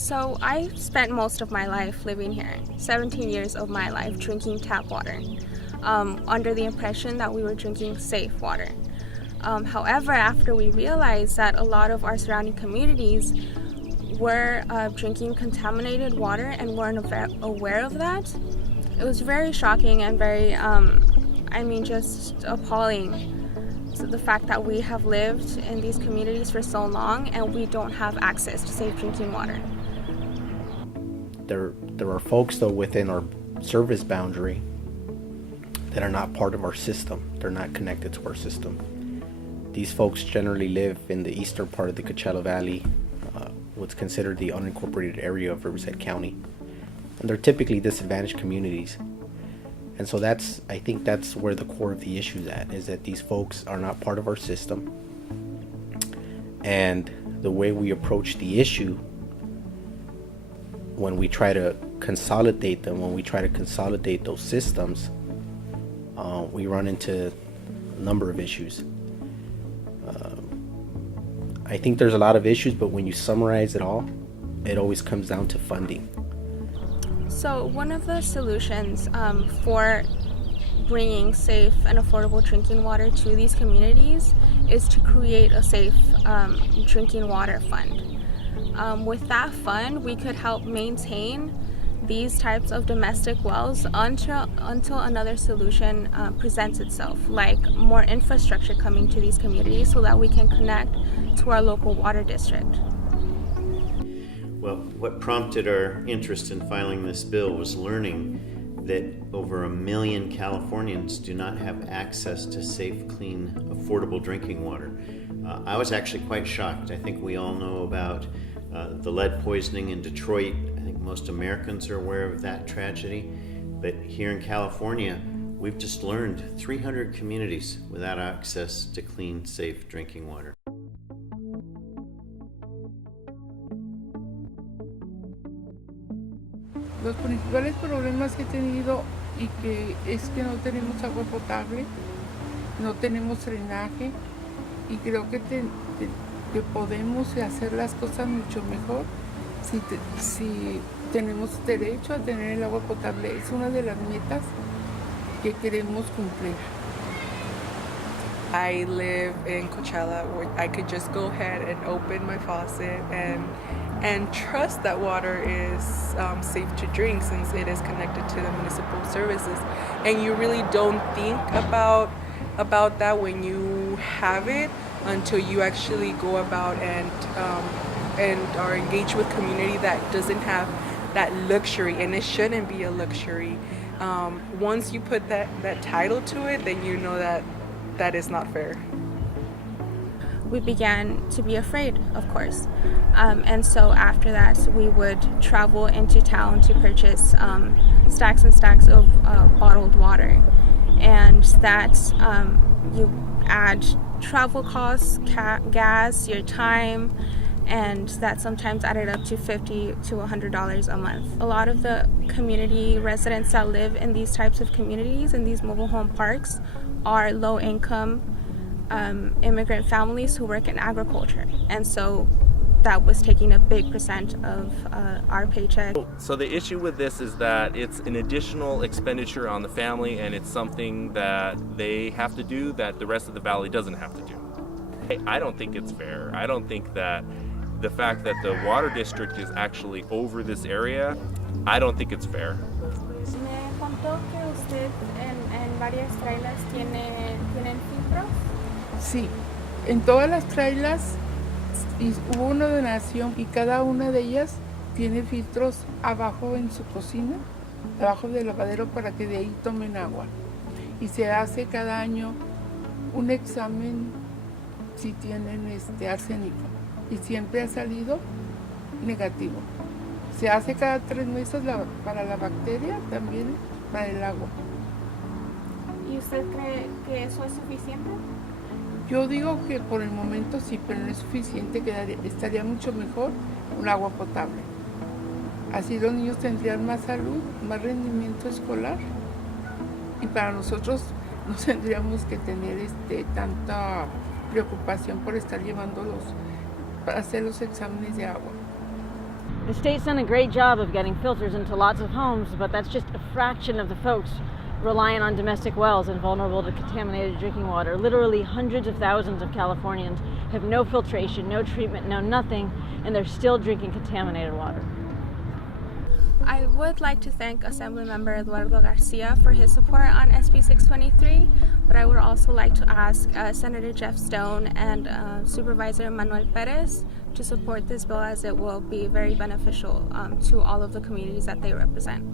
So I spent most of my life living here, 17 years of my life drinking tap water, under the impression that we were drinking safe water. However, after we realized that a lot of our surrounding communities were drinking contaminated water and weren't aware of that, it was very shocking and very, just appalling. So the fact that we have lived in these communities for so long and we don't have access to safe drinking water. There are folks though within our service boundary that are not part of our system. They're not connected to our system. These folks generally live in the eastern part of the Coachella Valley, what's considered the unincorporated area of Riverside County. And they're typically disadvantaged communities. And so I think that's where the core of the issue is at, is that these folks are not part of our system. And the way we approach the issue, when we try to consolidate them, when we try to consolidate those systems, we run into a number of issues. I think there's a lot of issues, but when you summarize it all, it always comes down to funding. So one of the solutions for bringing safe and affordable drinking water to these communities is to create a safe drinking water fund. With that fund, we could help maintain these types of domestic wells until another solution presents itself, like more infrastructure coming to these communities so that we can connect to our local water district. Well, what prompted our interest in filing this bill was learning that over 1 million Californians do not have access to safe, clean, affordable drinking water. I was actually quite shocked. I think we all know about the lead poisoning in Detroit. I think most Americans are aware of that tragedy. But here in California, we've just learned 300 communities without access to clean, safe drinking water. Los principales problemas que he tenido y que es que no tenemos agua potable, no tenemos drenaje y creo que podemos hacer las cosas mucho mejor si tenemos derecho a tener el agua potable. Es una de las metas que queremos cumplir. I live in Coachella where I could just go ahead and open my faucet and trust that water is safe to drink since it is connected to the municipal services. And you really don't think about that when you have it until you actually go about and are engaged with community that doesn't have that luxury, and it shouldn't be a luxury. Once you put that title to it, then you know that is not fair. We began to be afraid, of course. And so after that, we would travel into town to purchase stacks and stacks of bottled water. And that you add travel costs, gas, your time, and that sometimes added up to $50 to $100 a month. A lot of the community residents that live in these types of communities, in these mobile home parks, are low-income immigrant families who work in agriculture, and so that was taking a big percent of our paycheck. So the issue with this is that it's an additional expenditure on the family, and it's something that they have to do that the rest of the valley doesn't have to do. I don't think it's fair. I don't think that the fact that the water district is actually over this area, I don't think it's fair. Me contó que usted en varias trailers tienen filtros. Sí, en todas las trailers hubo una donación y cada una de ellas tiene filtros abajo en su cocina, abajo del lavadero para que de ahí tomen agua. Y se hace cada año un examen si tienen arsénico y siempre ha salido negativo. Se hace cada 3 meses para la bacteria, también para el agua. ¿Y usted cree que eso es suficiente? Yo digo que por el momento sí, pero no es suficiente, estaría mucho mejor un agua potable. Así los niños tendrían más salud, más rendimiento escolar y para nosotros no tendríamos que tener tanta preocupación por estar llevándolos para hacer los exámenes de agua. The state's done a great job of getting filters into lots of homes, but that's just a fraction of the folks relying on domestic wells and vulnerable to contaminated drinking water. Literally hundreds of thousands of Californians have no filtration, no treatment, no nothing, and they're still drinking contaminated water. I would like to thank Assemblymember Eduardo Garcia for his support on SB 623, but I would also like to ask Senator Jeff Stone and Supervisor Manuel Perez to support this bill, as it will be very beneficial to all of the communities that they represent.